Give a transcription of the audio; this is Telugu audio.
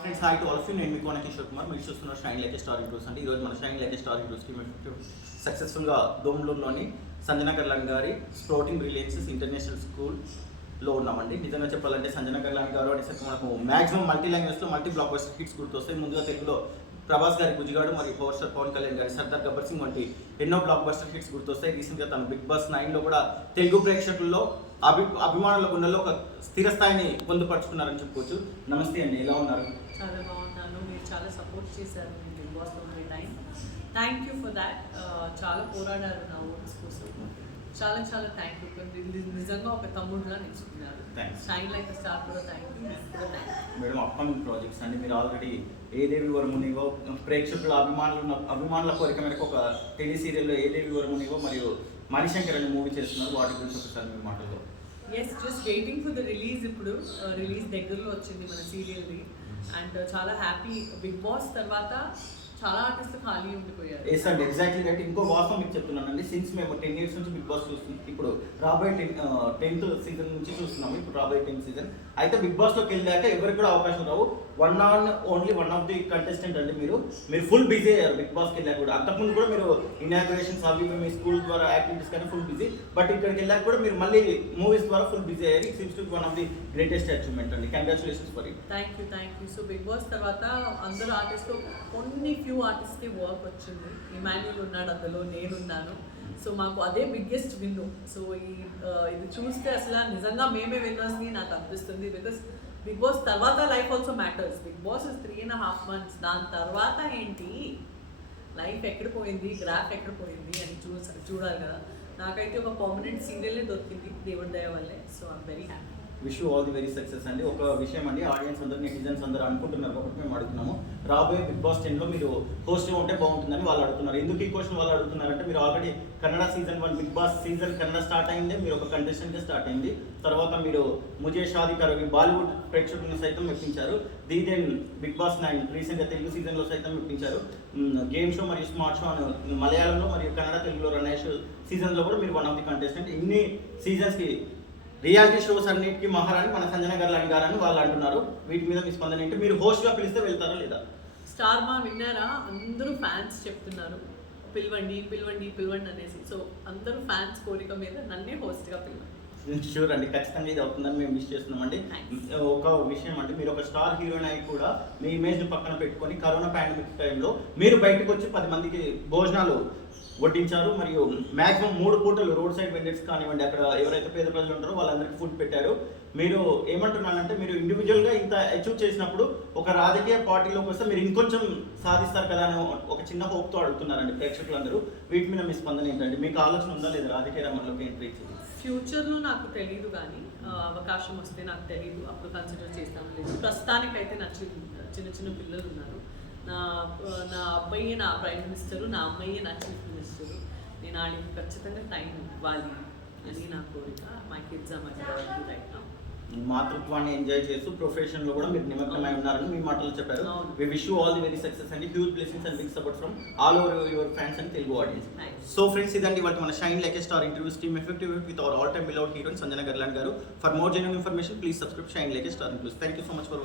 Friends hi to all of you. నేను మీ కోన కిషోర్ కుమార్. మీరు చూస్తున్న షైన్ లైక్ స్టార్ ఇంట్రూస్ అండి. ఈరోజు మన షైన్ లైక్ స్టార్ ఇంట్రూస్ టీమ్ సక్సెస్ఫుల్గా దోమ్లూరులోని సంజనా గర్లాన్ గారి స్పోర్టింగ్ రిలయన్సెస్ ఇంటర్నేషనల్ స్కూల్లో ఉన్నామండి. నిజంగా చెప్పాలంటే సంజనా గర్లాన్ గారు అనేసరికి మనకు మ్యాక్సిమం మల్టీ లాంగ్వేజ్లో మల్టీ బ్లాక్ బస్టర్ హిట్స్ గుర్తొస్తాయి. ముందుగా తెలుగులో ప్రభాస్ గారి గుజిగాడు మరియు పవర్ స్టార్ పవన్ కళ్యాణ్ గారి సర్దార్ గబ్బర్ సింగ్ వంటి ఎన్నో బ్లాక్ బస్టర్ హిట్స్ గుర్తొస్తాయి. రీసెంట్గా తను బిగ్ బాస్ 9లో కూడా తెలుగు ప్రేక్షకుల్లో అభిమానుల గుండెల్లో ఒక స్థిర స్థాయిని పొందుపరుచుకున్నారని చెప్పుకోవచ్చు. నమస్తే అండి, ఎలా ఉన్నారు? చాలా బాగున్నాను. మీరు చాలా సపోర్ట్ చేశారు మీ బిగ్ బాస్లో ఉండే time. Thank you for that. చాలా పోరాడారు నా ఓట్స్ కోసం. చాలా చాలా థ్యాంక్ యూ. నిజంగా ఒక తమ్ముడులా నేర్చుకున్నారు. షైన్ లైక్ స్టార్ కూడా thank you. Madam, upcoming projects అండి. మీరు ఆల్రెడీ ఏదేవి వరమునివో ప్రేక్షకుల అభిమానుల కోరిక మేరకు ఒక టెలి సీరియల్లో ఏదేవి వరమునివో మరియు మణిశంకర్ అనే మూవీ చేస్తున్నారు. వాటి గురించి ఒకసారి మీ మాటల్లో. Yes, just waiting for the release. ఇప్పుడు రిలీజ్ దగ్గరలో వచ్చింది మన సీరియల్ది. అండ్ చాలా హ్యాపీ. బిగ్ బాస్ తర్వాత చాలా ఆర్టిస్టులు ఖాళీ ఉండిపోయారు. ఎస్ అండి, ఎగ్జాక్ట్లీ రైట్. ఇంకో వాస్తవం మీకు చెప్తున్నానండి. సిన్స్ మేము 10 years నుంచి బిగ్ బాస్ చూస్తున్నాం. ఇప్పుడు రాబోయే 10th సీజన్ నుంచి చూస్తున్నాము. ఇప్పుడు రాబోయే 10th సీజన్ అయితే బిగ్ బాస్లోకి వెళ్ళాక ఎవరికి కూడా అవకాశం రావు. Only one of the contestant అండి. మీరు ఫుల్ బిజీ అయ్యారు బిగ్ బాస్కి వెళ్ళాక కూడా. అంతకుముందు కూడా మీరు ఇనాగ్రేషన్స్ అవి మీ స్కూల్ ద్వారా యాక్టివిటీస్ కానీ ఫుల్ బిజీ. బట్ ఇక్కడికి వెళ్ళాక కూడా మీరు మళ్ళీ మూవీస్ ద్వారా ఫుల్ బిజీ అయ్యారు. It seems to be one of the greatest achievement అండి. Congratulations for it. Thank you. So Bigg Boss తర్వాత అందరూ ఆర్టిస్టులు కొన్ని ఫ్యూ ఆర్టిస్ట్కి వర్క్ వచ్చింది. ఇమాన్యుల్ ఉన్నాడు అందులో, నేనున్నాను. సో మాకు అదే బిగ్గెస్ట్ విన్. సో ఇది చూస్తే అసలు నిజంగా మేమే విన్నర్స్ని నాకు అనిపిస్తుంది. బికాస్ బిగ్ బాస్ తర్వాత life also matters. Bigg Boss 3.5 months. దాని తర్వాత ఏంటి లైఫ్ ఎక్కడ పోయింది, గ్రాఫ్ ఎక్కడ పోయింది అని చూడాలి కదా. నాకైతే ఒక పర్మనెంట్ సీరియలే దొరికింది దేవుడి దయ వల్లే. So I'm very happy. Wish you all the very success అండి. ఒక విషయం అండి, ఆడియన్స్ అందరూ నెటిజన్స్ అందరూ అనుకుంటున్నారు కాబట్టి మేము అడుగుతున్నాము. రాబోయే బిగ్ బాస్ 10లో మీరు హోస్ట్గా ఉంటే బాగుంటుందని వాళ్ళు అడుగుతున్నారు. ఎందుకు ఈ క్వశ్చన్ వాళ్ళు అడుగుతున్నారంటే, మీరు already Kannada season 1 Bigg Boss season Kannada start అయింది. మీరు ఒక కంటెస్టెంట్గా స్టార్ట్ అయింది. తర్వాత మీరు ముజే షాదీ కరోగి బాలీవుడ్ ప్రేక్షకులను సైతం మెప్పించారు. దీదెన్ బిగ్ బాస్ 9 రీసెంట్గా తెలుగు సీజన్లో సైతం మెప్పించారు. గేమ్ షో మరియు స్మార్ట్ షో అని మలయాళంలో మరియు కన్నడ తెలుగులో రనేష్ సీజన్లో కూడా మీరు వన్ ఆఫ్ ది కంటెస్టెంట్. ఇన్ని సీజన్స్కి రియాలిటీ షోస్ అన్నిటికీ మహారాణి మన సంజనా గర్లాన్ గారని వాళ్ళు అంటున్నారు. వీటి మీద మీ స్పందన ఏంటి? మీరు హోస్ట్గా పిలిస్తే వెళ్తారా లేదా? స్టార్ మా విన్నారా? అందరూ ఫ్యాన్స్ చెప్తున్నారు పిలవండి పిలవండి పిలవండి అనేసి. సో అందరూ ఫ్యాన్స్ కోరిక మీద నన్నే హోస్ట్గా పిలవండి. షూర్ అండి, ఖచ్చితంగా ఇది అవుతుందని మేము విష్ చేస్తున్నామండి. ఒక విషయం అంటే, మీరు ఒక స్టార్ హీరోయిన్ అయి కూడా మీ ఇమేజ్ని పక్కన పెట్టుకొని కరోనా పాండమిక్ టైంలో మీరు బయటకు వచ్చి 10 మందికి భోజనాలు వడ్డించారు. మరియు మ్యాక్సిమం 3 పూటలు రోడ్ సైడ్ వెండర్స్ కానివ్వండి, అక్కడ ఎవరైతే పేద ప్రజలు ఉంటారో వాళ్ళందరికీ ఫుడ్ పెట్టారు. మీరు ఏమంటున్నానంటే, మీరు ఇండివిజువల్గా ఇంత అచీవ్ చేసినప్పుడు ఒక రాజకీయ పార్టీలోకి వస్తే మీరు ఇంకొంచెం సాధిస్తారు కదా అని ఒక చిన్న హోప్తో అడుగుతున్నారండి ప్రేక్షకులందరూ. వీటి మీద మీ స్పందన ఏంటంటే, మీకు ఆలోచన ఉందా లేదా రాజకీయ రంగంలోకి ఎంట్రీ ఇచ్చింది? ఫ్యూచర్లో నాకు తెలియదు, కానీ అవకాశం వస్తే నాకు తెలియదు, అప్పుడు కన్సిడర్ చేస్తాను లేదు. ప్రస్తుతానికైతే నా చిన్న పిల్లలు ఉన్నారు. నా అబ్బాయి నా ప్రైమ్ మినిస్టరు, నా అమ్మాయి నా చీఫ్ మినిస్టరు. నేను వాళ్ళకి ఖచ్చితంగా టైం ఇవ్వాలి అని నా కోరిక. My kids are my priority right now. మాతృత్వాన్ని ఎంజాయ్ చేస్తూ ప్రొఫెషన్లో కూడా మీరు నిమగ్నమై ఉన్నారని మీ మాటలు చెప్పారు. We wish you all the very success అండి. Huge blessings and big support from all over your fans and Telugu audiences. So friends, ఇదండి వాళ్ళకి మన shine like star interviews team effective with our all time beloved heroine Sanjana Galrani గారు. For more genuine information please subscribe shine like star interviews. Thank you so much for